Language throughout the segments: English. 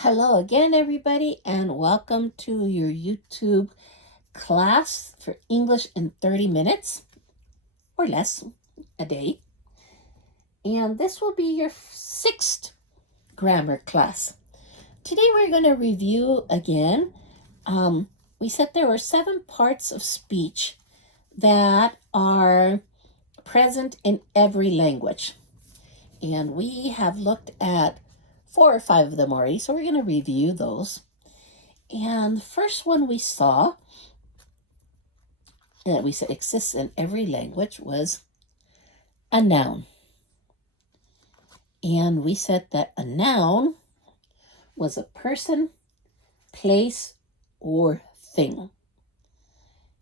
Hello again, everybody, and welcome to your YouTube class for English in 30 minutes or less a day. And this will be your sixth grammar class. Today we're going to review again. We said there were 7 parts of speech that are present in every language. And we have looked at 4 or 5 of them already, so we're going to review those. And the first one we saw, that we said exists in every language, was a noun. And we said that a noun was a person, place, or thing.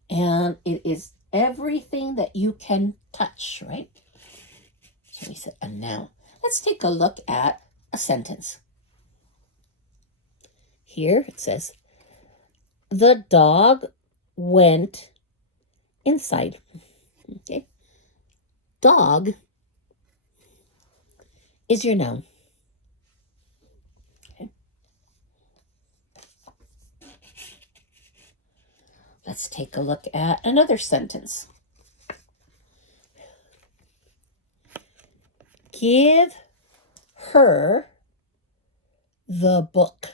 And it is everything that you can touch, right? So we said a noun. Let's take a look at a sentence. Here it says, the dog went inside. Okay. Dog is your noun. Okay. Let's take a look at another sentence. Give her the book.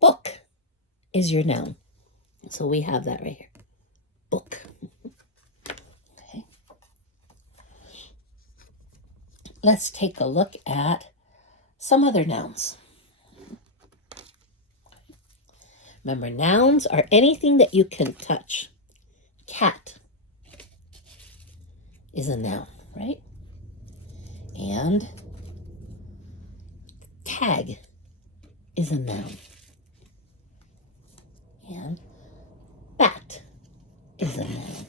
Book is your noun. So we have that right here. Book. Okay. Let's take a look at some other nouns. Remember, nouns are anything that you can touch. Cat is a noun, right? And tag is a noun. And bat is a noun.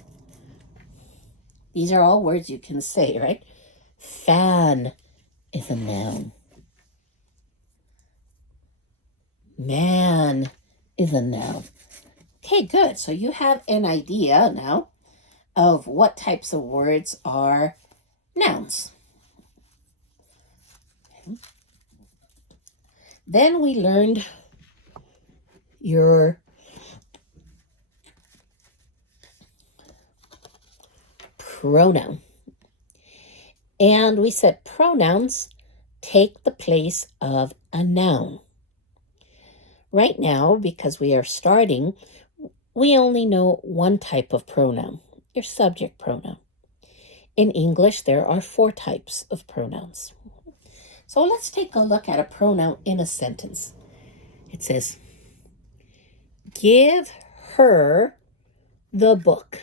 These are all words you can say, right? Fan is a noun. Man is a noun. Okay, good. So you have an idea now of what types of words are nouns. Okay. Then we learned your pronoun. And we said pronouns take the place of a noun. Right now, because we are starting, we only know one type of pronoun, your subject pronoun. In English, there are 4 types of pronouns. So let's take a look at a pronoun in a sentence. It says, give her the book.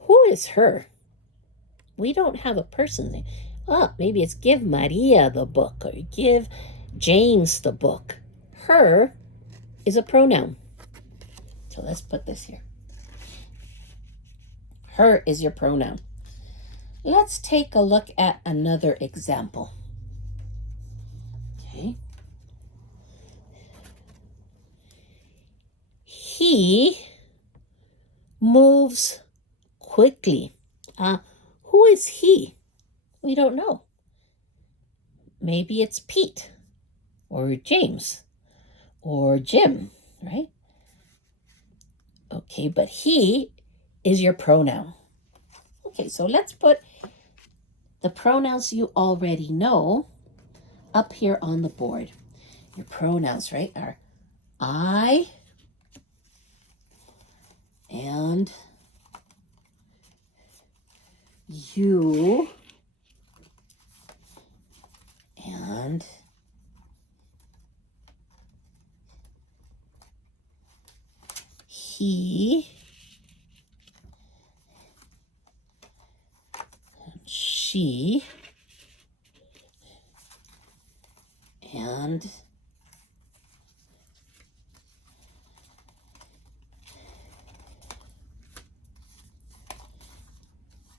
Who is her? We don't have a person's name. Oh, maybe it's give Maria the book or give James the book. Her is a pronoun. So let's put this here. Her is your pronoun. Let's take a look at another example. Okay. He moves quickly. Who is he? We don't know. Maybe it's Pete or James or Jim, right? Okay, but he is your pronoun. Okay, so let's put the pronouns you already know up here on the board. Your pronouns, right, are I and you and he, she, and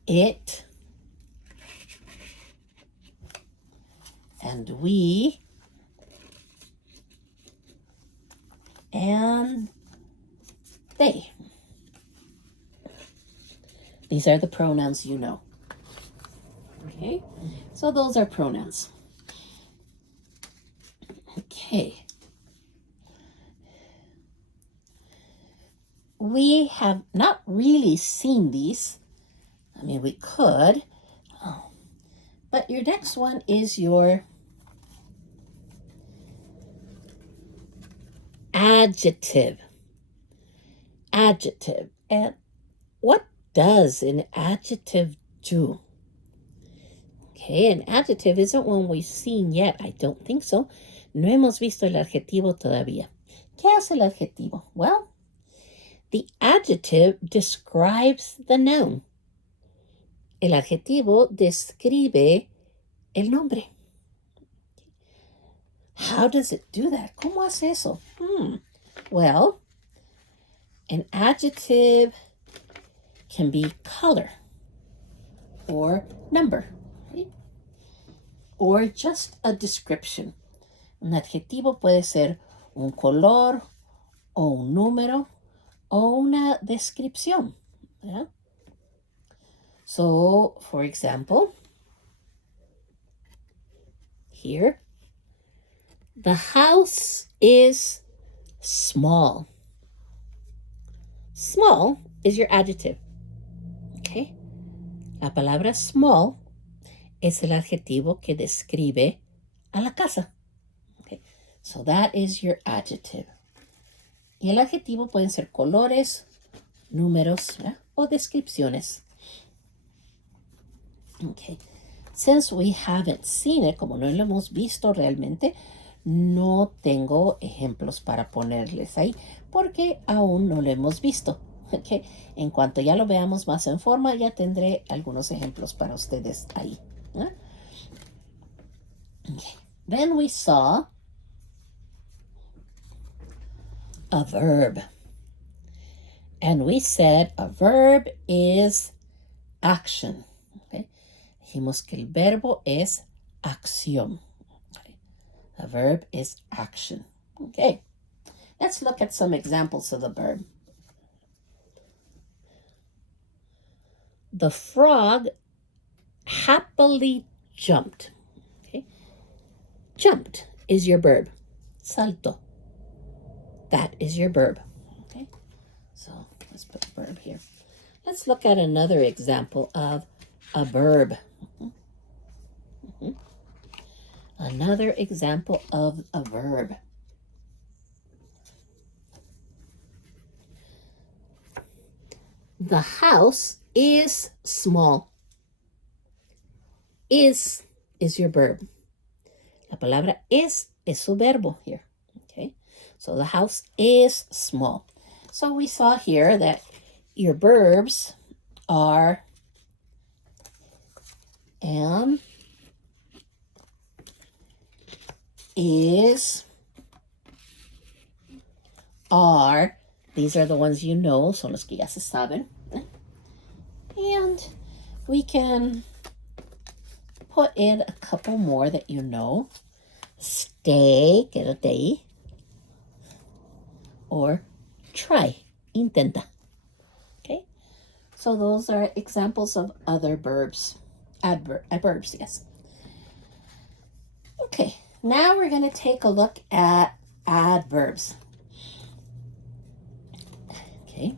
it, and we, and they. These are the pronouns you know. Okay, so those are pronouns. Okay. We have not really seen these. I mean, we could. But your next one is your adjective. Adjective. And what does an adjective do? Okay, an adjective isn't one we've seen yet. I don't think so. No hemos visto el adjetivo todavía. ¿Qué hace el adjetivo? Well, the adjective describes the noun. El adjetivo describe el nombre. How does it do that? ¿Cómo hace eso? Well, an adjective can be color or number, right? Or just a description. Un adjetivo puede ser un color o un número o una descripción. ¿Yeah? So, for example, here, the house is small. Small is your adjective. Okay? La palabra small es el adjetivo que describe a la casa. Okay? So that is your adjective. Y el adjetivo pueden ser colores, números, ¿verdad? O descripciones. Okay. Since we haven't seen it, como no lo hemos visto realmente, no tengo ejemplos para ponerles ahí porque aún no lo hemos visto. Okay. En cuanto ya lo veamos más en forma, ya tendré algunos ejemplos para ustedes ahí. ¿Eh? Okay. Then we saw a verb. And we said a verb is action. Okay. Dijimos que el verbo es acción. Okay. A verb is action. Okay. Let's look at some examples of the verb. The frog happily jumped. Okay. Jumped is your verb. Salto. That is your verb. Okay. So let's put verb here. Let's look at another example of a verb. Another example of a verb. The house is small. Is your verb. La palabra es su verbo here. Okay. So the house is small. So we saw here that your verbs are am, is, are. These are the ones you know, son los que ya se saben. And we can put in a couple more that you know. Stay, quédate. Or try, intenta. Okay? So those are examples of other verbs. Adverbs, yes. Okay, now we're going to take a look at adverbs. Okay.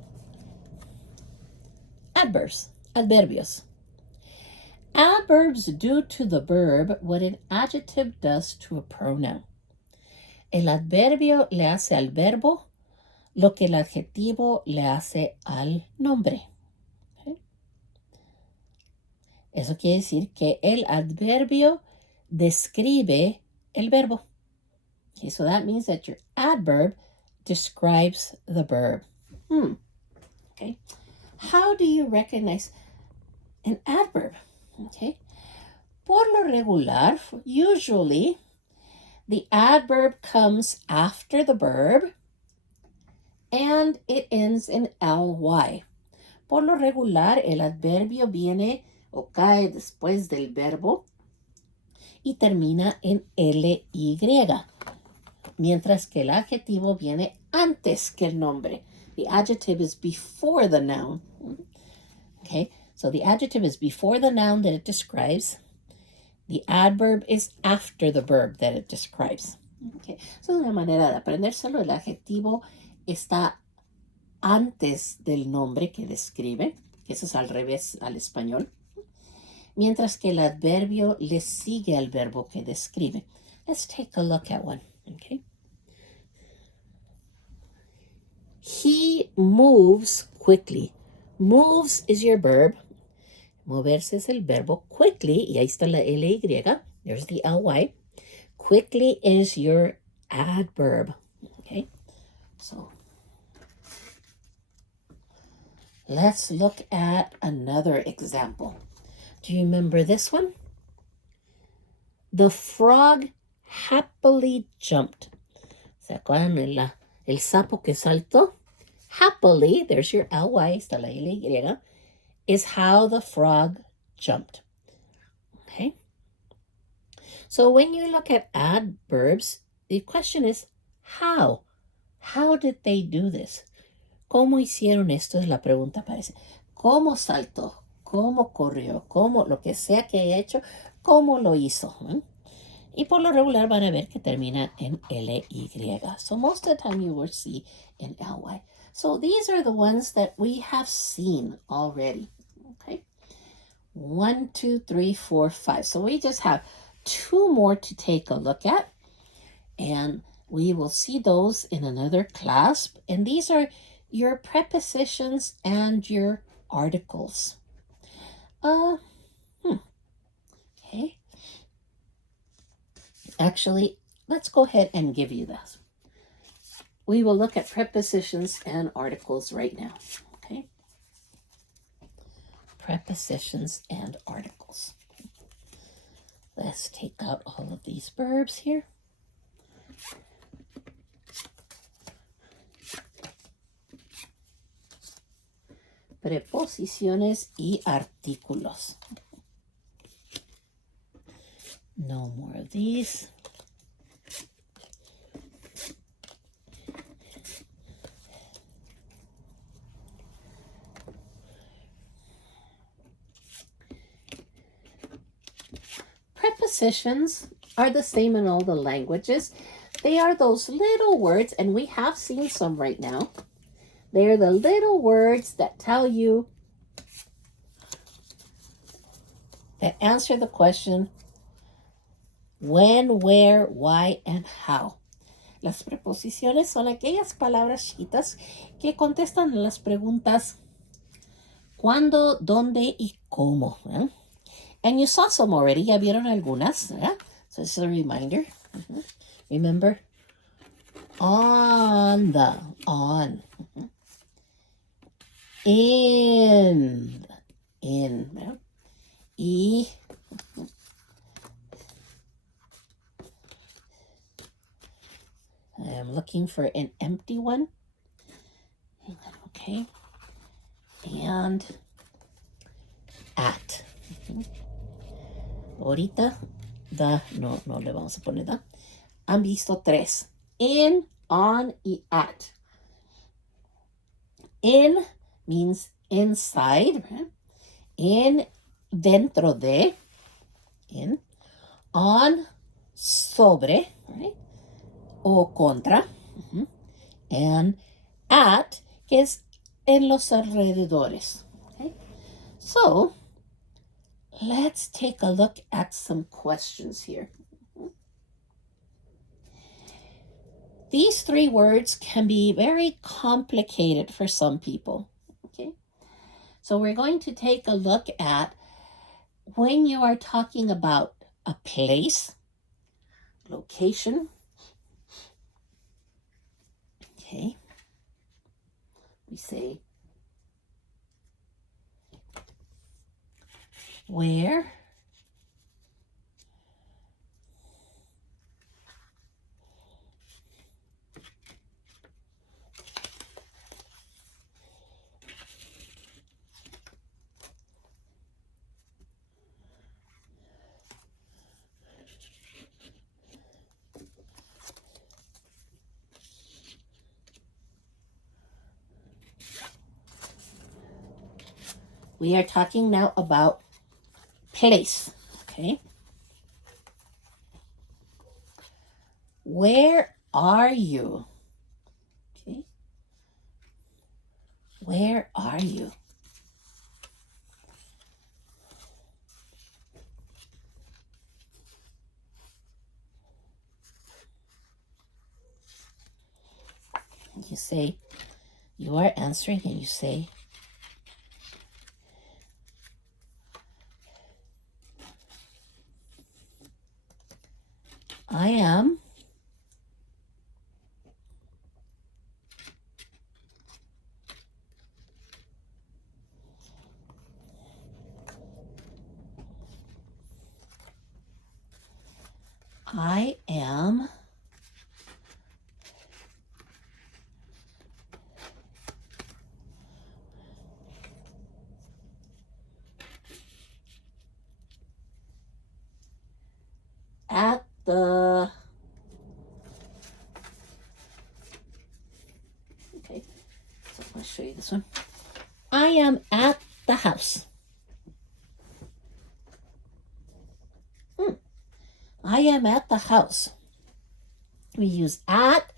Adverbios. Adverbs do to the verb what an adjective does to a pronoun. El adverbio le hace al verbo lo que el adjetivo le hace al nombre. Okay. Eso quiere decir que el adverbio describe el verbo. Okay, so that means that your adverb describes the verb. Okay. How do you recognize an adverb? Okay. Por lo regular, usually the adverb comes after the verb and it ends in ly. Por lo regular, el adverbio viene o cae después del verbo y termina en ly, mientras que el adjetivo viene antes que el nombre. The adjective is before the noun. Okay, So the adjective is before the noun that it describes. The adverb is after the verb that it describes. Okay. So una manera de aprendérselo, el adjetivo está antes del nombre que describe, que eso es al revés al español, mientras que el adverbio le sigue al verbo que describe. Let's take a look at one. Okay. He moves quickly. Moves is your verb. Moverse es el verbo. Quickly, y ahí está la Ly. There's the Ly. Quickly is your adverb. Okay, so let's look at another example. Do you remember this one? The frog happily jumped. ¿Se acuerdan el sapo que saltó? Happily, there's your Ly, está la Ly, is how the frog jumped. Okay? So when you look at adverbs, the question is how? How did they do this? ¿Cómo hicieron esto? Es la pregunta, parece. ¿Cómo saltó? ¿Cómo corrió? ¿Cómo lo que sea que haya hecho? ¿Cómo lo hizo? Y por lo regular van a ver que termina en Ly. So most of the time you will see in Ly. So these are the ones that we have seen already. Okay. 1, 2, 3, 4, 5. So we just have 2 more to take a look at. And we will see those in another class. And these are your prepositions and your articles. Okay. Actually, let's go ahead and give you this. We will look at prepositions and articles right now. Okay. Prepositions and articles. Let's take out all of these verbs here. Preposiciones y artículos. No more of these. Prepositions are the same in all the languages. They are those little words, and we have seen some right now. They are the little words that tell you, that answer the question when, where, why, and how. Las preposiciones son aquellas palabras chiquitas que contestan las preguntas cuándo, dónde y cómo. And you saw some already. Ya vieron algunas. So this is a reminder. Remember? On the. On. In. In. Y. I'm looking for an empty one. Okay. And at. Ahorita, no le vamos a poner da. Han visto 3. In, on, y at. In means inside. Right? In, dentro de. In. On, sobre. Right? O contra. And at, que es en los alrededores. Okay? So, let's take a look at some questions here. These 3 words can be very complicated for some people. Okay? So we're going to take a look at when you are talking about a place, location. Okay. We say where, We are talking now about place, okay? Where are you? Okay. Where are you? You say, you are answering and you say, I am at the, okay, so I'll show you this one. I am at the house. I am at the house. We use at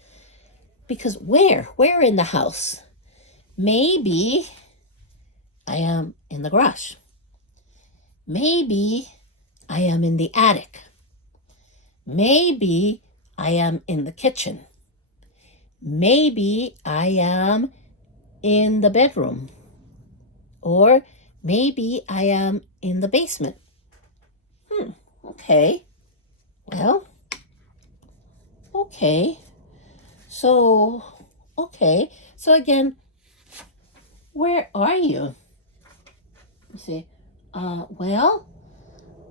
because where? Where in the house? Maybe I am in the garage. Maybe I am in the attic. Maybe I am in the kitchen. Maybe I am in the bedroom. Or maybe I am in the basement. Okay. Well, okay. So again, where are you? You say, well,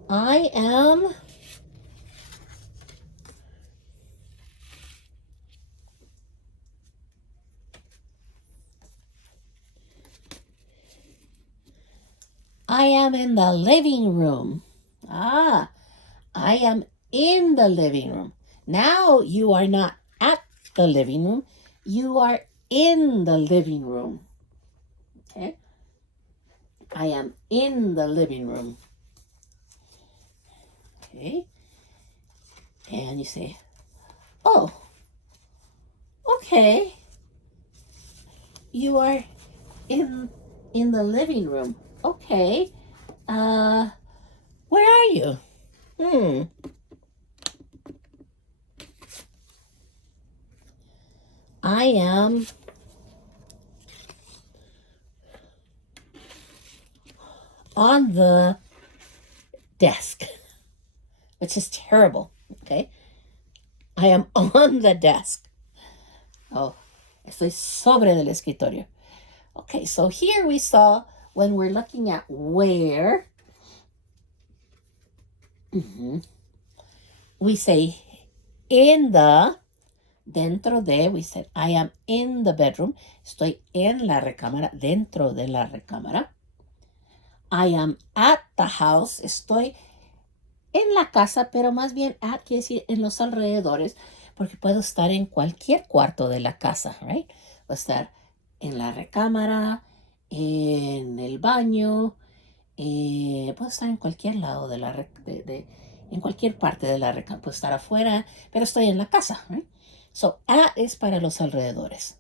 I am in the living room. I am in the living room. Now you are not at the living room. You are in the living room. Okay? I am in the living room. Okay? And you say, oh, okay. You are in the living room. Okay. Where are you? I am on the desk, which is terrible. Okay. I am on the desk. Oh, estoy sobre del escritorio. Okay, so here we saw when we're looking at where, we say in the, dentro de, we said I am in the bedroom. Estoy en la recámara, dentro de la recámara. I am at the house. Estoy en la casa, pero más bien at quiere decir en los alrededores, porque puedo estar en cualquier cuarto de la casa, right? Puedo estar en la recámara, en el baño, puedo estar en cualquier lado de la en cualquier parte de la recámara. Puedo estar afuera, pero estoy en la casa, right? So, at es para los alrededores.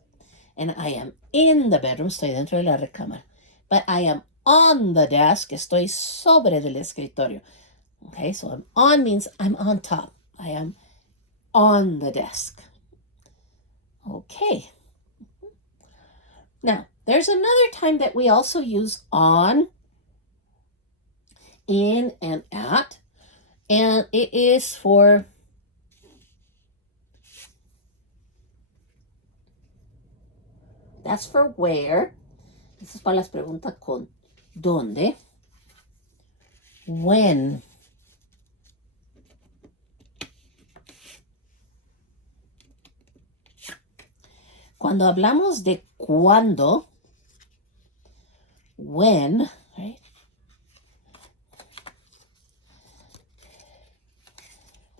And I am in the bedroom, estoy dentro de la recámara. But I am on the desk, estoy sobre del escritorio. Okay, so I'm on means I'm on top. I am on the desk. Okay. Now, there's another time that we also use on, in, and at. And it is for that's for where. Eso es para las preguntas con dónde, when, cuando hablamos de cuándo, when, right?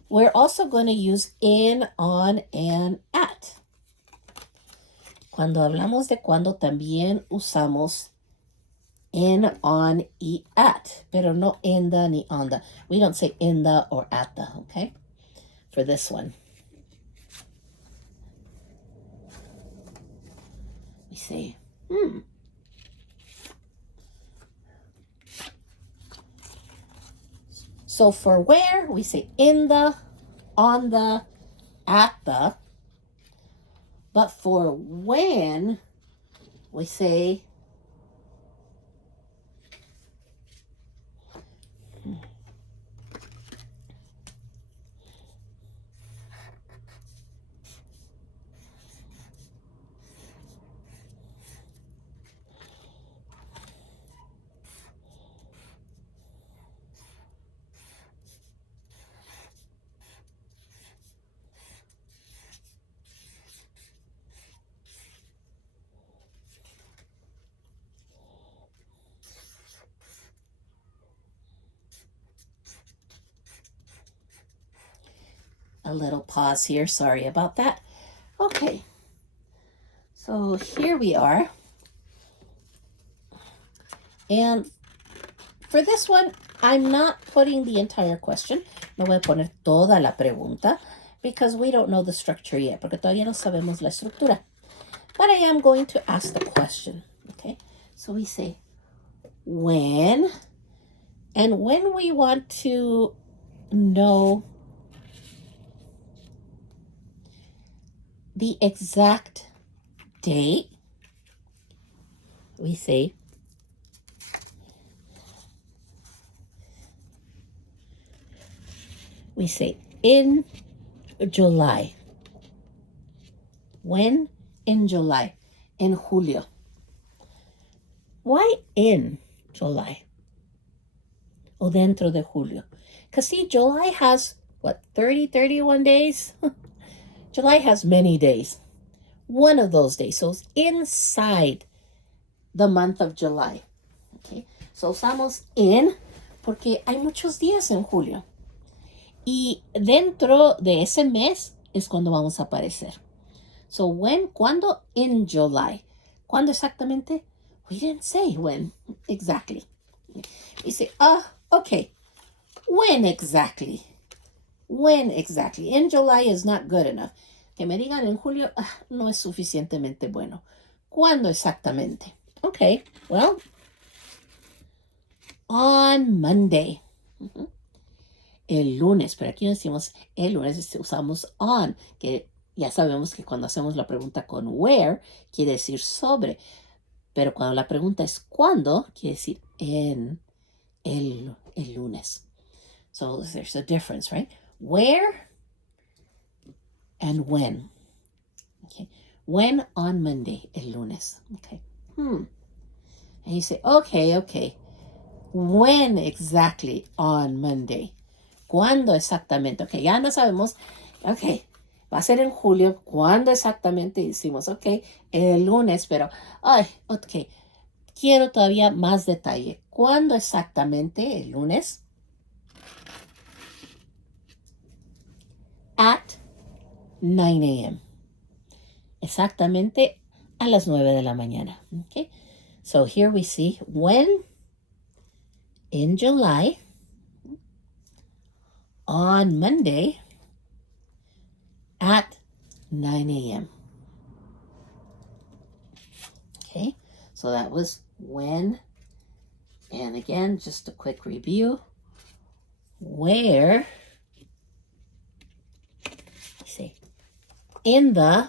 We're also going to use in, on, and at. Cuando hablamos de cuándo también usamos in, on, y at, pero no in the ni on the. We don't say in the or at the, okay? For this one. We say, So for where, we say in the, on the, at the. But for when, we say a little pause here. Sorry about that. Okay. So here we are. And for this one, I'm not putting the entire question. No voy a poner toda la pregunta because we don't know the structure yet, porque todavía no sabemos la estructura. But I am going to ask the question, okay? So we say, when, and when we want to know the exact date, we say, in July. When? In July. En julio. Why in July? O dentro de julio? Because see, July has, 31 days? July has many days. One of those days. So it's inside the month of July. Okay? So usamos in porque hay muchos días en julio. Y dentro de ese mes es cuando vamos a aparecer. So when, ¿cuándo? In July. ¿Cuándo exactamente? We didn't say when exactly. We say, okay. When exactly? When exactly? In July is not good enough. Que me digan en julio, no es suficientemente bueno. ¿Cuándo exactamente? Okay, well, on Monday. El lunes, pero aquí no decimos el lunes, usamos on, que ya sabemos que cuando hacemos la pregunta con where, quiere decir sobre. Pero cuando la pregunta es cuándo, quiere decir en el lunes. So there's a difference, right? Where and when. Okay. When on Monday, el lunes. Okay. And you say, okay. When exactly on Monday? ¿Cuándo exactamente? Ok, ya no sabemos. Ok, va a ser en julio. ¿Cuándo exactamente? Decimos, ok, el lunes, pero, ok. Quiero todavía más detalle. ¿Cuándo exactamente el lunes? At 9 a.m. Exactamente a las 9 de la mañana. Okay, so here we see when in July on Monday at 9 a.m. Okay, so that was when, and again, just a quick review. Where, see, in the,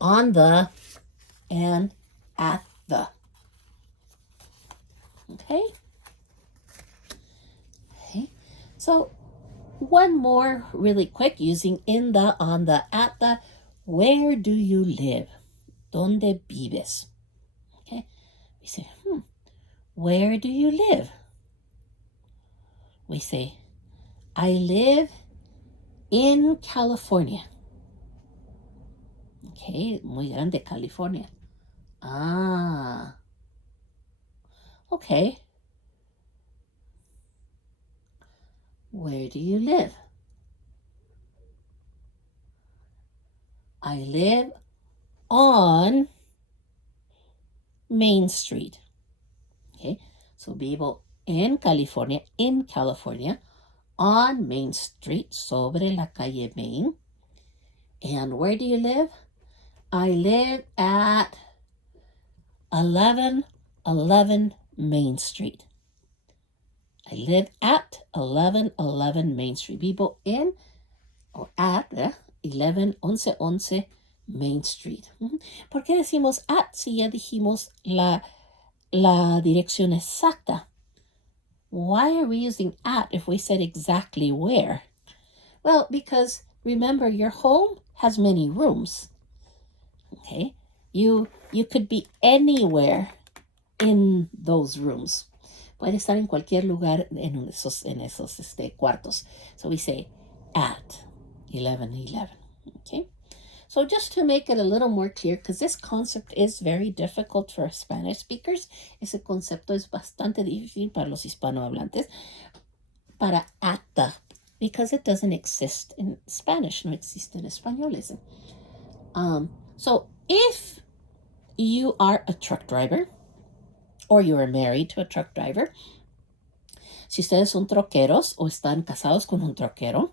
on the, and at the. Okay? Okay, so one more really quick using in the, on the, at the. Where do you live? ¿Dónde vives? Okay, we say, where do you live? We say, I live in California. Okay, muy grande, California. Okay. Where do you live? I live on Main Street. Okay, so vivo en California, on Main Street, sobre la calle Main. And where do you live? I live at 1111 Main Street. I live at 1111 Main Street. Vivo en o at 1111 Main Street. ¿Por qué decimos at si ya dijimos la dirección exacta? Why are we using at if we said exactly where? Well, because remember, your home has many rooms. Okay, you could be anywhere in those rooms. Puede estar en cualquier lugar en esos cuartos. So we say at 1111. Okay, so just to make it a little more clear, because this concept is very difficult for Spanish speakers, ese concepto es bastante difícil para los hispanohablantes, para ata, because it doesn't exist in Spanish, no existe en español. So if you are a truck driver, or you are married to a truck driver, si ustedes son troqueros o están casados con un troquero,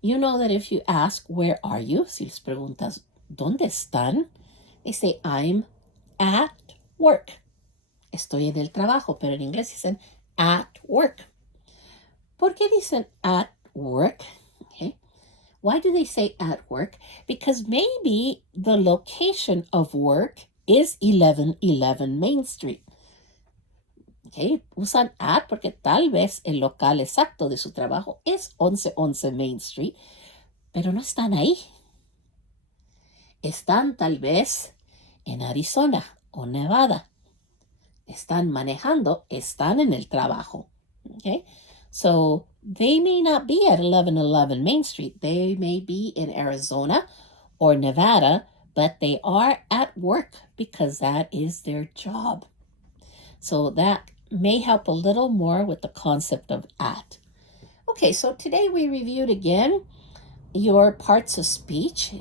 you know that if you ask, where are you? Si les preguntas, ¿dónde están? They say, I'm at work. Estoy en el trabajo, pero en inglés dicen at work. ¿Por qué dicen at work? Okay. Why do they say at work? Because maybe the location of work is 1111 Main Street. Okay. Usan at porque tal vez el local exacto de su trabajo es 1111 Main Street, pero no están ahí. Están tal vez en Arizona o Nevada. Están manejando, están en el trabajo. Okay. So they may not be at 1111 Main Street. They may be in Arizona or Nevada, but they are at work because that is their job. So that may help a little more with the concept of at. Okay, so today we reviewed again your parts of speech,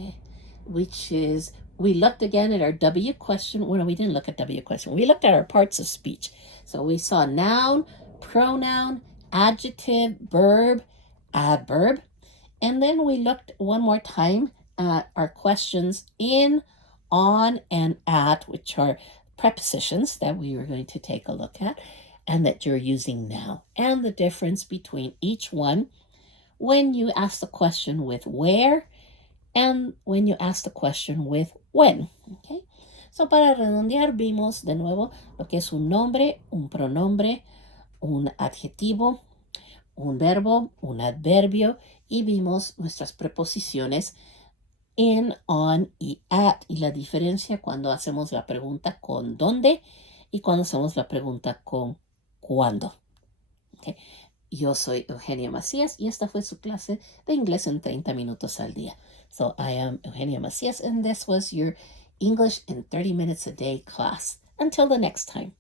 which is, we looked again at our W question. Well, no, we didn't look at W question. We looked at our parts of speech. So we saw noun, pronoun, adjective, verb, adverb. And then we looked one more time at our questions in, on, and at, which are prepositions that we were going to take a look at and that you're using now, and the difference between each one when you ask the question with where and when you ask the question with when. Okay? So para redondear, vimos de nuevo lo que es un nombre, un pronombre, un adjetivo, un verbo, un adverbio, y vimos nuestras preposiciones in, on y at, y la diferencia cuando hacemos la pregunta con dónde y cuando hacemos la pregunta con cuándo. Okay. Yo soy Eugenia Macías y esta fue su clase de inglés en 30 minutos al día. So I am Eugenia Macías and this was your English in 30 minutes a day class. Until the next time.